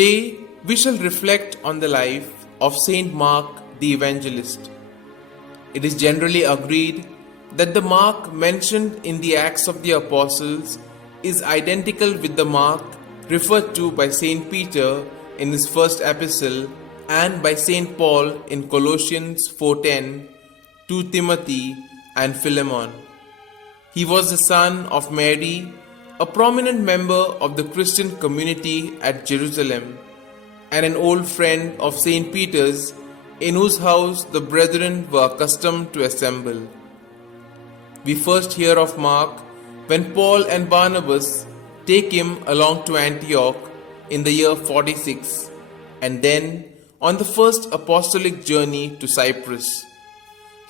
Today we shall reflect on the life of St Mark the Evangelist. It is generally agreed that the Mark mentioned in the Acts of the Apostles is identical with the Mark referred to by St Peter in his first epistle and by St Paul in Colossians 4:10, 2 Timothy and Philemon. He was the son of Mary, a prominent member of the Christian community at Jerusalem, and an old friend of St. Peter's, in whose house the brethren were accustomed to assemble. We first hear of Mark when Paul and Barnabas take him along to Antioch in the year 46, and then on the first apostolic journey to Cyprus.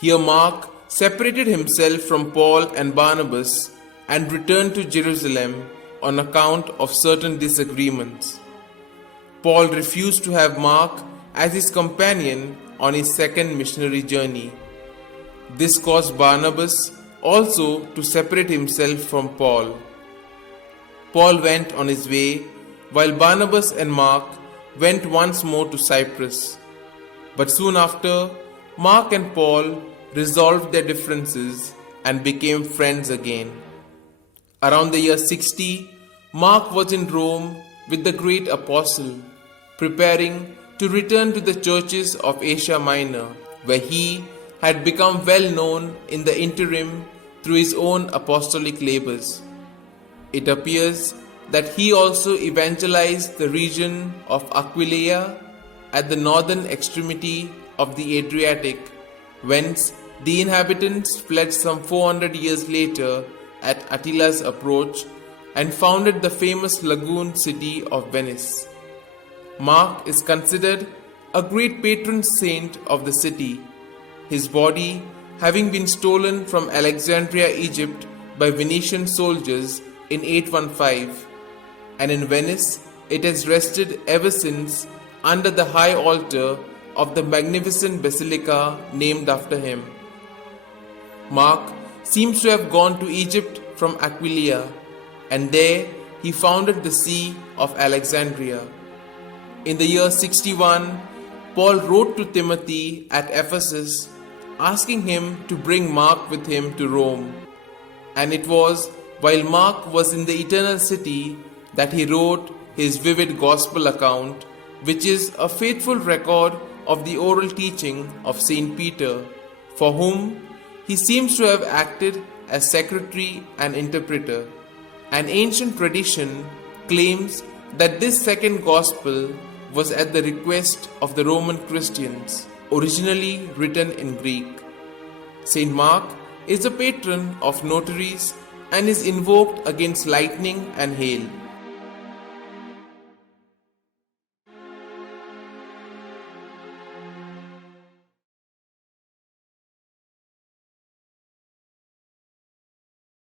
Here Mark separated himself from Paul and Barnabas and returned to Jerusalem on account of certain disagreements. Paul refused to have Mark as his companion on his second missionary journey. This caused Barnabas also to separate himself from Paul. Paul went on his way, while Barnabas and Mark went once more to Cyprus. But soon after, Mark and Paul resolved their differences and became friends again. Around the year 60, Mark was in Rome with the great apostle, preparing to return to the churches of Asia Minor, where he had become well known in the interim through his own apostolic labors. It appears that he also evangelized the region of Aquileia at the northern extremity of the Adriatic, whence the inhabitants fled some 400 years later at Attila's approach and founded the famous lagoon city of Venice. Mark is considered a great patron saint of the city, his body having been stolen from Alexandria, Egypt by Venetian soldiers in 815, and in Venice it has rested ever since under the high altar of the magnificent basilica named after him. Mark seems to have gone to Egypt from Aquileia, and there he founded the See of Alexandria. In the year 61, Paul wrote to Timothy at Ephesus asking him to bring Mark with him to Rome, and it was while Mark was in the eternal city that he wrote his vivid gospel account, which is a faithful record of the oral teaching of St. Peter, for whom he seems to have acted as secretary and interpreter. An ancient tradition claims that this second gospel was at the request of the Roman Christians, originally written in Greek. St. Mark is the patron of notaries and is invoked against lightning and hail.